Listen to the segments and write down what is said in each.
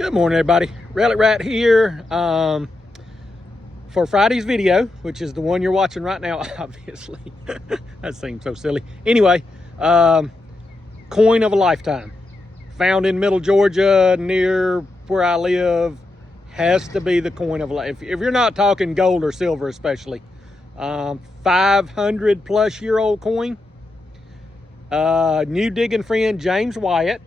Good morning, everybody. Relic R.A.T here for Friday's video, which is the one you're watching right now, obviously. That seems so silly. Anyway, coin of a lifetime. Found in Middle Georgia near where I live. Has to be the coin of a life. If you're not talking gold or silver especially. 500 plus year old coin. New digging friend James Wyatt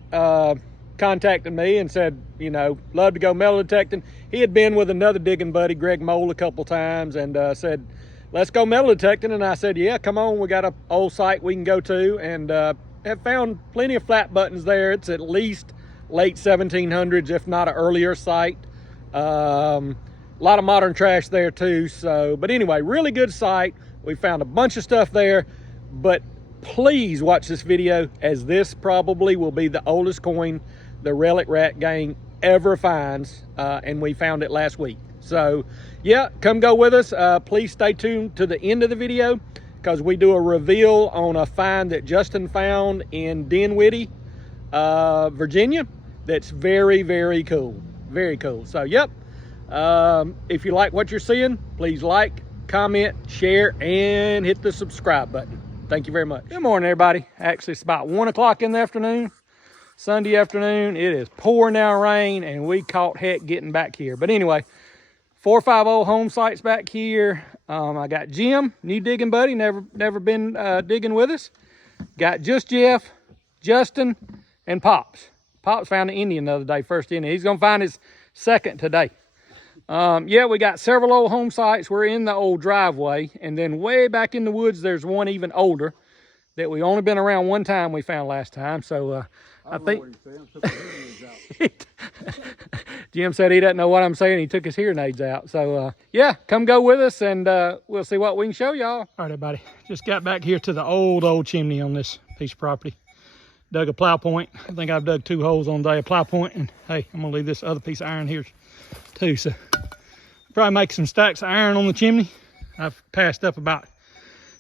contacted me and said, you know, love to go metal detecting. He had been with another digging buddy, Greg Mole, a couple times, and said, let's go metal detecting. And I said, yeah, come on, we got an old site we can go to, and have found plenty of flat buttons there. It's at least late 1700s, if not an earlier site. A lot of modern trash there too. So, but anyway, really good site. We found a bunch of stuff there, but please watch this video, as this probably will be the oldest coin the Relic R.A.T gang ever finds, and we found it last week. So yeah, come go with us. Please stay tuned to the end of the video, because we do a reveal on a find that Justin found in Dinwiddie, Virginia. That's very, very cool. Very cool. So yep, if you like what you're seeing, please like, comment, share, and hit the subscribe button. Thank you very much. Good morning, everybody. Actually, it's about 1 o'clock in the afternoon, Sunday afternoon. It is pouring down rain, and we caught heck getting back here. But anyway, 450 home sites back here. I got Jim, new digging buddy, never been digging with us. Got just Jeff, Justin, and Pops. Pops found an Indian the other day, first Indian. He's gonna find his second today. Yeah, we got several old home sites. We're in the old driveway, and then way back in the woods there's one even older that we only been around one time, we found last time. So I think Jim said he doesn't know what I'm saying. He took his hearing aids out. So yeah, come go with us, and we'll see what we can show y'all. All right, everybody, just got back here to the old chimney on this piece of property. Dug a plow point. I think I've dug 2 holes on day, a plow point, and hey, I'm gonna leave this other piece of iron here too. So probably make some stacks of iron on the chimney. I've passed up about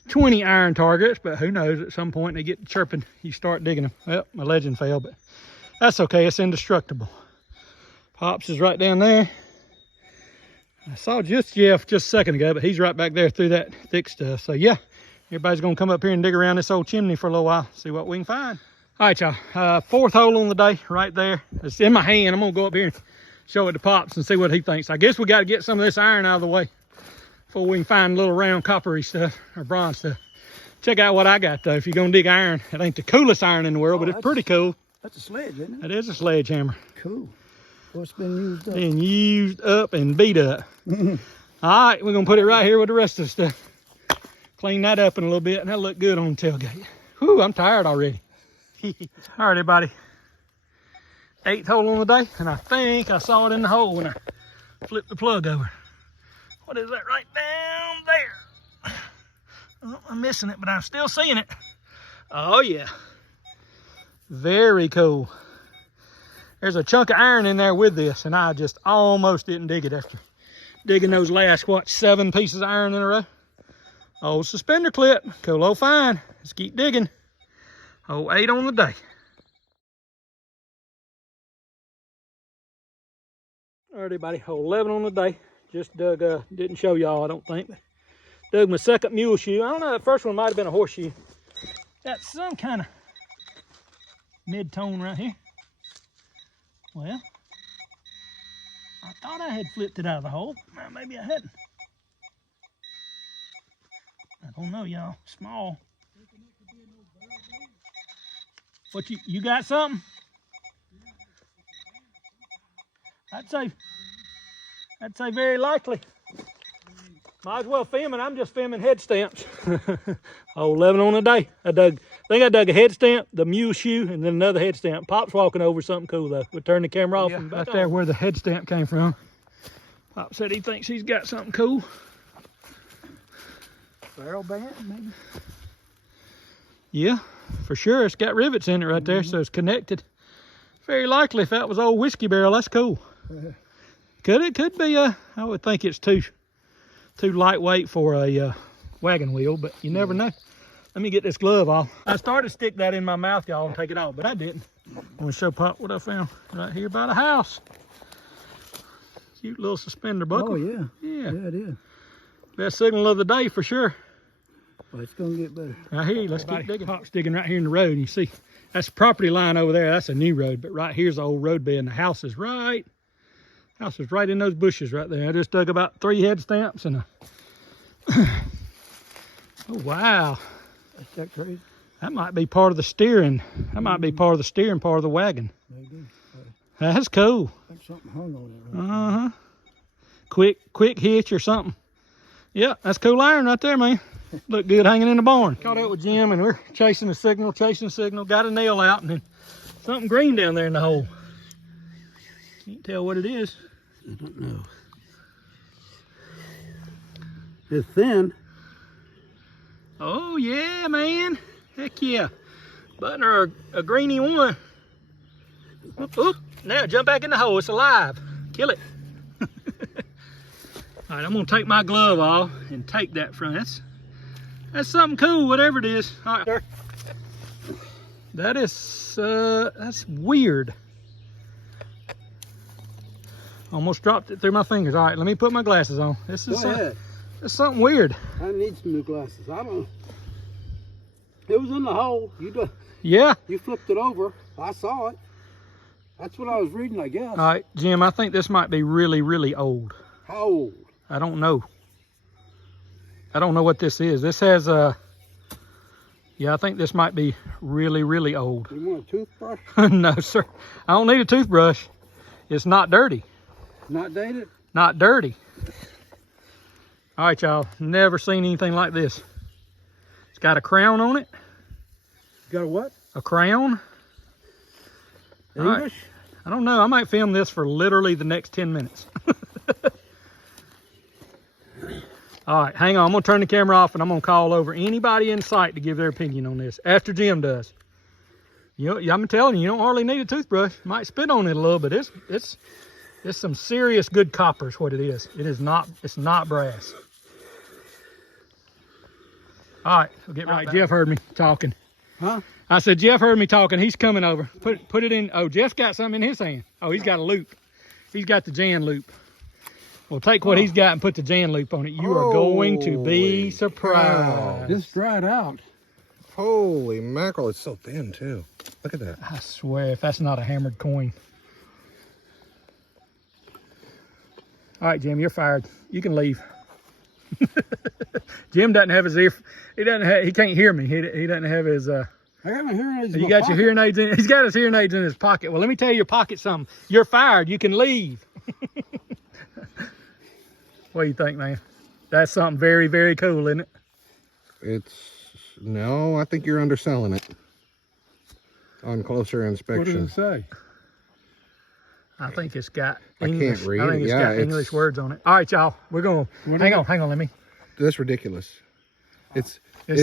20 iron targets, but who knows, at some point they get chirping, you start digging them. Well, my legend fell, but that's okay, it's indestructible. Pops is right down there. I saw just Jeff just a second ago, but he's right back there through that thick stuff. So yeah, everybody's gonna come up here and dig around this old chimney for a little while, see what we can find. All right, y'all, 4th hole on the day right there. It's in my hand. I'm gonna go up here and show it to Pops and see what he thinks. I guess we got to get some of this iron out of the way before we can find little round coppery stuff or bronze stuff. Check out what I got though. If you're gonna dig iron, it ain't the coolest iron in the world, but it's pretty cool. That's a sledge, isn't it? It is a sledgehammer. Cool. Well, it's been used up. Been used up and beat up. All right, we're gonna put it right here with the rest of the stuff. Clean that up in a little bit, and that'll look good on the tailgate. Whew, I'm tired already. All right, everybody. 8th hole on the day, and I think I saw it in the hole when I flipped the plug over. What is that right down there? Oh, I'm missing it, but I'm still seeing it. Oh yeah, very cool. There's a chunk of iron in there with this, and I just almost didn't dig it after digging those last, what, 7 pieces of iron in a row. Old suspender clip, cool old find. Let's keep digging. Hole 8 on the day. All right, everybody, hole 11 on the day. Just dug, didn't show y'all, I don't think, but dug my second mule shoe. I don't know, the first one might have been a horseshoe. Got some kind of mid-tone right here. Well, I thought I had flipped it out of the hole. Well, maybe I hadn't. I don't know, y'all. Small. What, you got something? I'd say very likely. Might as well film it. I'm just filming head stamps. Oh, 11 on a day. I think I dug a head stamp, the mule shoe, and then another head stamp. Pop's walking over something cool though. We'll turn the camera off, and back right there where the head stamp came from. Pop said he thinks he's got something cool. Barrel band, maybe? Yeah, for sure. It's got rivets in it right there, so it's connected. Very likely if that was old whiskey barrel, that's cool. Could be I would think it's too lightweight for a wagon wheel, but you never know. Let me get this glove off. I started to stick that in my mouth, y'all, and take it off, but I didn't. I'm gonna show Pop what I found right here by the house. Cute little suspender buckle. Oh, yeah. Yeah. Yeah, it is. Best signal of the day for sure. Well, it's going to get better. Right here, let's keep digging. Pop's digging right here in the road. You see, that's the property line over there. That's a new road, but right here's the old road bed, and the house is right in those bushes right there. I just dug about 3 head stamps and a... Oh, wow. Is that crazy? That might be part of the steering. That might be part of the steering part of the wagon. Maybe. That's cool. I think something hung on it. Right? Uh-huh. Quick hitch or something. Yeah, that's cool iron right there, man. Look good hanging in the barn. Caught up with Jim and we're chasing the signal. Got a nail out and then something green down there in the hole. Can't tell what it is. I don't know. It's thin. Oh yeah, man. Heck yeah. Button or a greeny one. Oop, oop. Now jump back in the hole. It's alive. Kill it. All right, I'm gonna take my glove off and take that from it. That's something cool, whatever it is. All right, there. That is, that's weird. Almost dropped it through my fingers. All right, let me put my glasses on. This is something weird. I need some new glasses. I don't. It was in the hole. Yeah. You flipped it over. I saw it. That's what I was reading, I guess. All right, Jim, I think this might be really, really old. How old? I don't know. I don't know what this is. This has yeah, I think this might be really, really old. You want a toothbrush? No, sir. I don't need a toothbrush. It's not dirty. Not dated? Not dirty. All right, y'all. Never seen anything like this. It's got a crown on it. Got a what? A crown. English? Right. I don't know. I might film this for literally the next 10 minutes. All right, hang on. I'm going to turn the camera off and I'm going to call over anybody in sight to give their opinion on this after Jim does. You know, I'm telling you don't hardly need a toothbrush. Might spit on it a little, but it's some serious good copper is what it is. It's not brass. All right, we'll get right. Jeff heard me talking. Huh? I said, Jeff heard me talking. He's coming over. Put it in. Oh, Jeff's got something in his hand. Oh, he's got a loop. He's got the Jan loop. Well, take what he's got and put the Jan loop on it. You are going to be surprised. This dried out. Holy mackerel, it's so thin too. Look at that. I swear, if that's not a hammered coin. All right, Jim, you're fired. You can leave. Jim doesn't have his ear. He can't hear me. He doesn't have his. I got my hearing aids in You my got pocket. your hearing aids in. He's got his hearing aids in his pocket. Well, let me tell your pocket something. You're fired. You can leave. What do you think, man? That's something very, very cool, isn't it? No, I think you're underselling it on closer inspection. What does it say? I think it's got I English. can't read I think it. it's Yeah, got English words on it. All right, y'all. We're going. Hang on. Let me. That's ridiculous. It's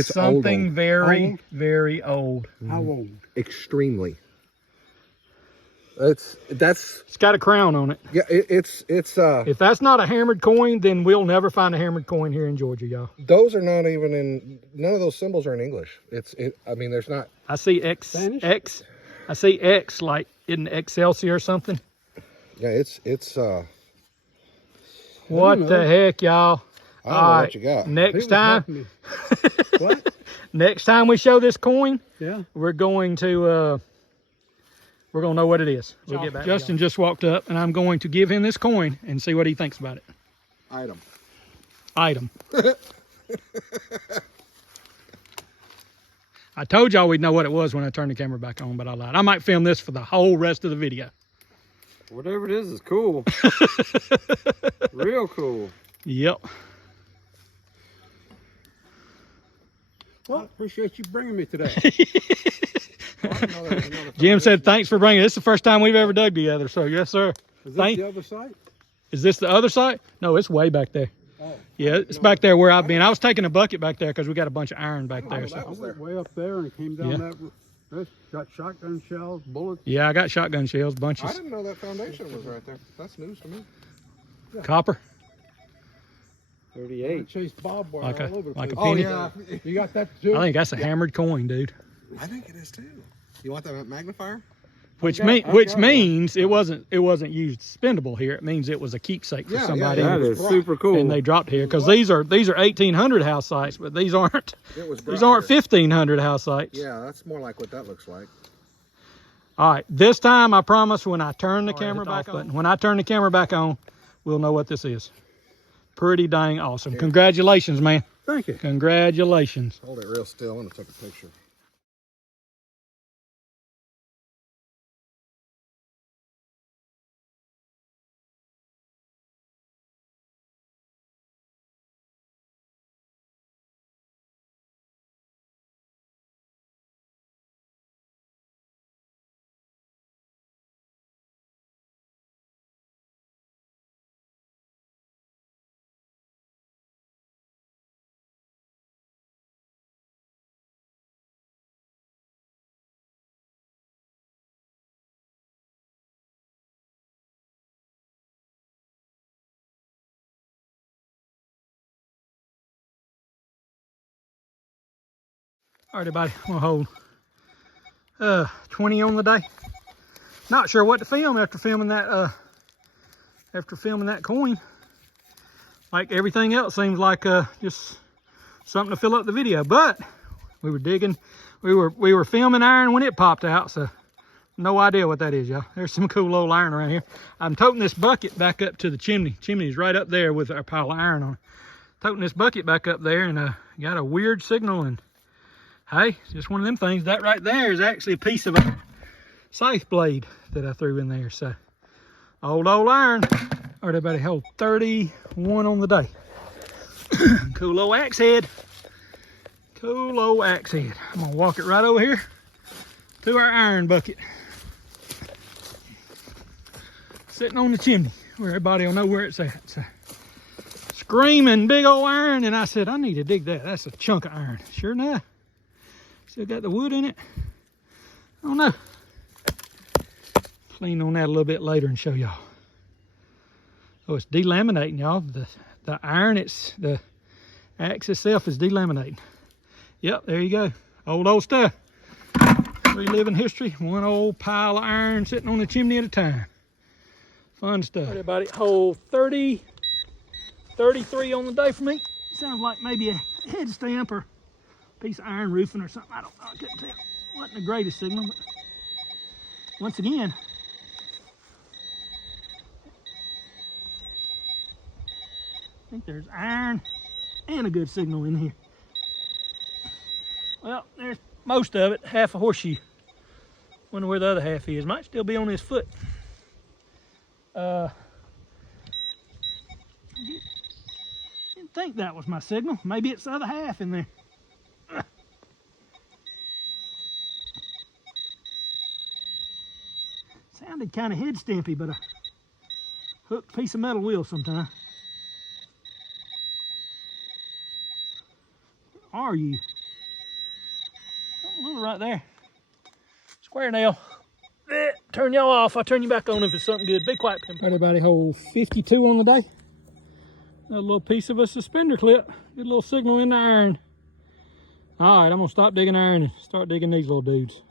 something old. very, Old? very old. How old? Extremely. It's got a crown on it. Yeah, it's If that's not a hammered coin, then we'll never find a hammered coin here in Georgia, y'all. those are not even in, none of those symbols are in English. I mean, there's not. I see X. Spanish? X. I see X like in Excelsior or something. Yeah, it's What the heck, y'all? I don't know what you got. Next time, What? next time we show this coin, Yeah. we're going to know what it is. We'll get back. Justin just walked up, and I'm going to give him this coin and see what he thinks about it. Item. I told y'all we'd know what it was when I turned the camera back on, but I lied. I might film this for the whole rest of the video. Whatever it is cool. Real cool. Yep. Well, I appreciate you bringing me today. Jim said, thanks for bringing it. This is the first time we've ever dug together, so yes, sir. Is this the other side? Is this the other side? No, it's way back there. Oh. Yeah, it's back there where I've been. I was taking a bucket back there because we got a bunch of iron back there. I So. went way up there and came down Yeah. that. Got shotgun shells, bullets. Yeah, I got shotgun shells, I bunches. didn't know that foundation was right there. That's news to me. Copper. 38. Chased barbed wire Like a- all over the like a place. penny. yeah. You got that too? I think that's a hammered coin, dude. I think it is too. You want that magnifier? which got means it wasn't used spendable here. It means it was a keepsake for somebody. That is super cool. And they dropped here because these are 1800 house sites, but these aren't. These aren't 1500 house sites. Yeah, that's more like what that looks like. All right, this time I promise when I turn the camera back on, when I turn the camera back on, we'll know what this is. Pretty dang awesome. Congratulations, man. Thank you. Congratulations. Hold it real still and I took a picture. All right, everybody, I'm gonna hold 20 on the day. Not sure what to film after filming that coin. Like everything else seems like just something to fill up the video. But we were digging, we were filming iron when it popped out, so no idea what that is, y'all. There's some cool old iron around here. I'm toting this bucket back up to the chimney. Chimney's right up there with our pile of iron on it. Toting this bucket back up there and got a weird signal, and hey, it's just one of them things. That right there is actually a piece of a scythe blade that I threw in there. So, old iron. All right, everybody, hold 31 on the day. Cool old axe head. Cool old axe head. I'm gonna walk it right over here to our iron bucket. Sitting on the chimney where everybody will know where it's at. So, screaming big old iron, and I said, I need to dig that. That's a chunk of iron. Sure enough. Still got the wood in it. I don't know. Clean on that a little bit later and show y'all. Oh, it's delaminating, y'all. The iron, the axe itself is delaminating. Yep, there you go. Old stuff. Reliving history. One old pile of iron sitting on the chimney at a time. Fun stuff. All right, everybody, hold 30, 33 on the day for me. Sounds like maybe a head stamp or piece of iron roofing or something. I don't know. I couldn't tell. Wasn't the greatest signal, but once again, I think there's iron and a good signal in here. Well, there's most of it. Half a horseshoe. Wonder where the other half is. Might still be on his foot. Didn't think that was my signal. Maybe it's the other half in there. Sounded kind of head stampy, but a hooked piece of metal will sometime. Where are you? Oh, a little right there. Square nail. Turn y'all off. I'll turn you back on if it's something good. Be quiet, Pimp. All right, everybody, hold 52 on the day. A little piece of a suspender clip. Good little signal in the iron. All right, I'm gonna stop digging iron and start digging these little dudes.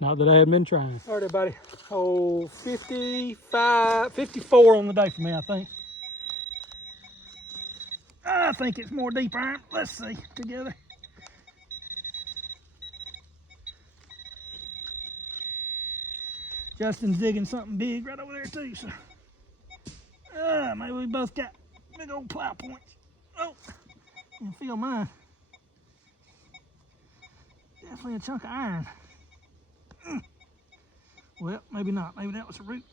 Not that I hadn't been trying. All right, everybody, hold 55, 54 on the day for me, I think. I think it's more deep iron. Let's see together. Justin's digging something big right over there too, so maybe we both got big old plow points. Oh, you can feel mine. Definitely a chunk of iron. Well, maybe not. Maybe that was a root.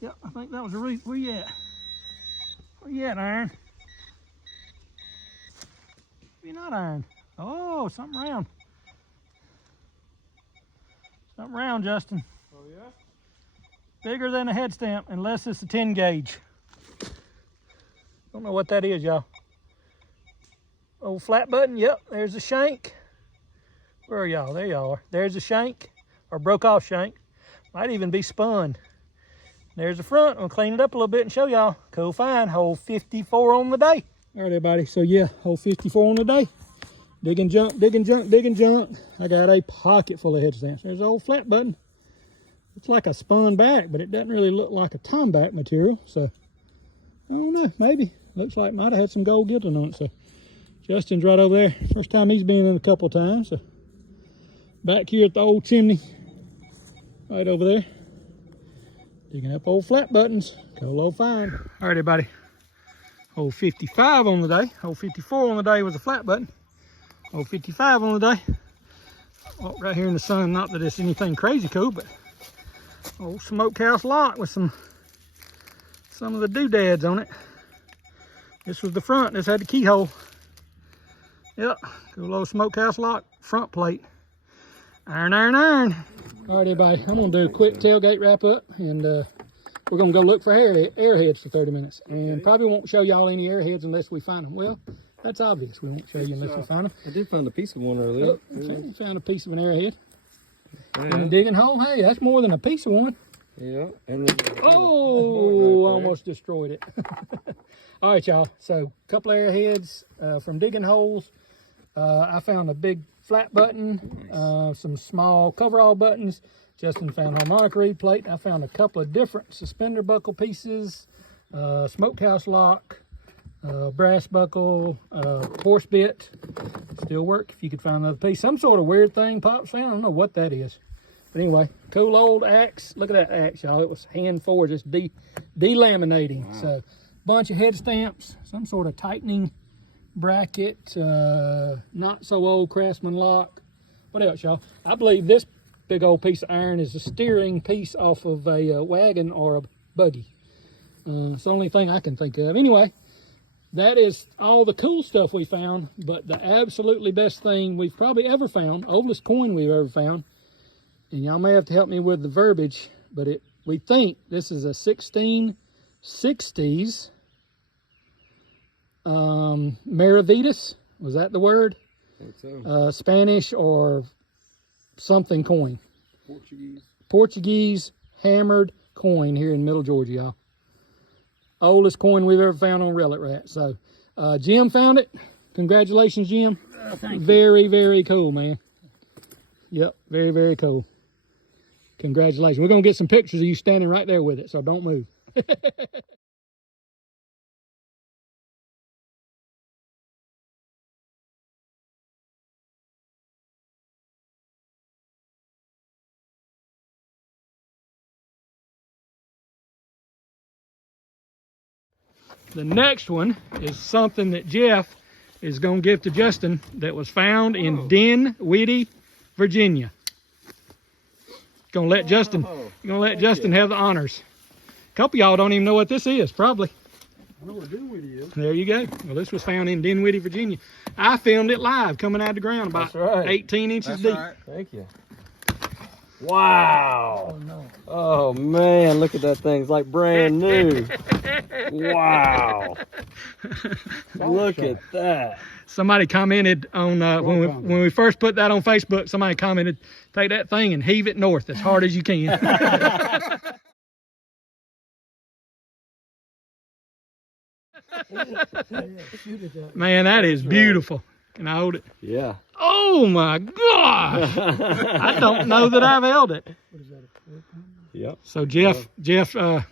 Yep, I think that was a root. Where you at? Where you at, iron? You're not iron. Oh, something round. Something round, Justin. Oh, yeah? Bigger than a head stamp, unless it's a 10 gauge. Don't know what that is, y'all. Old flat button. Yep, there's a shank. Where are y'all? There y'all are. There's a shank, or broke off shank. Might even be spun. There's the front. I'll clean it up a little bit and show y'all. Cool find. Hole 54 on the day. All right, everybody. So yeah, hole 54 on the day. Digging junk, digging junk, digging junk. I got a pocket full of head stamps. There's the old flat button. It's like a spun back, but it doesn't really look like a tom back material. So I don't know, maybe. Looks like it might have had some gold gilding on it. So Justin's right over there. First time he's been in a couple of times. So back here at the old chimney, right over there. Digging up old flat buttons. Cool old find. All right, everybody. Hole 55 on the day. Hole 54 on the day was a flat button. Hole 55 on the day. Walk right here in the sun. Not that it's anything crazy cool, but old smokehouse lock with some of the doodads on it. This was the front. This had the keyhole. Yep, cool little smokehouse lock front plate. Iron, iron, iron. All right, everybody, I'm gonna do a quick tailgate wrap up, and we're gonna go look for airheads for 30 minutes. And probably won't show y'all any airheads unless we find them. Well, that's obvious. We won't show you unless we find them. I did find a piece of one earlier. Oh, found a piece of an airhead. In a digging hole. Hey, that's more than a piece of one. Yeah. And then oh, almost destroyed it. All right, y'all. So a couple of airheads from digging holes. I found a big flat button, some small coverall buttons. Justin found a harmonic reed plate. I found a couple of different suspender buckle pieces, smokehouse lock, brass buckle, horse bit. Still work if you could find another piece. Some sort of weird thing Pops found. I don't know what that is. But anyway, cool old axe. Look at that axe, y'all. It was hand forged, just delaminating. Wow. So bunch of head stamps, some sort of tightening bracket, not so old Craftsman lock. What else, y'all? I believe this big old piece of iron is a steering piece off of a wagon or a buggy. It's the only thing I can think of. Anyway, that is all the cool stuff we found, but the absolutely best thing we've probably ever found, oldest coin we've ever found, and y'all may have to help me with the verbiage, but we think this is a 1660s Maravitas. Was that the word? I think so. Spanish or something coin. Portuguese hammered coin here in Middle Georgia, y'all. Oldest coin we've ever found on Relic R.A.T. So Jim found it. Congratulations, Jim. Thank you. Very, very cool, man. Yep, very, very cool. Congratulations. We're going to get some pictures of you standing right there with it, so don't move. The next one is something that Jeff is going to give to Justin that was found in Dinwiddie, Virginia. Gonna let Justin have the honors. A couple of y'all don't even know what this is, probably. I know what Dinwiddie is. There you go. Well, this was found in Dinwiddie, Virginia. I filmed it live coming out of the ground about 18 inches deep. Right. Thank you. Wow. Oh, no. Oh, man. Look at that thing. It's like brand new. Wow. Look at that. Somebody commented on, when we first put that on Facebook, somebody commented, take that thing and heave it north as hard as you can. Man, that is beautiful. Can I hold it? Yeah. Oh my gosh! I don't know that I've held it. Yep. So Jeff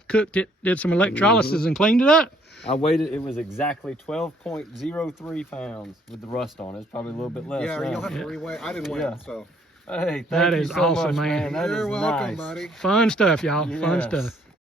cooked it, did some electrolysis, and cleaned it up. I weighed it was exactly 12.03 pounds with the rust on it. It's probably a little bit less. Yeah, now. you'll have to reweigh. I didn't weigh it, so. Hey, That thank you is so awesome, much, man. That You're is welcome, nice. buddy. Fun stuff, y'all. Fun Yes. stuff.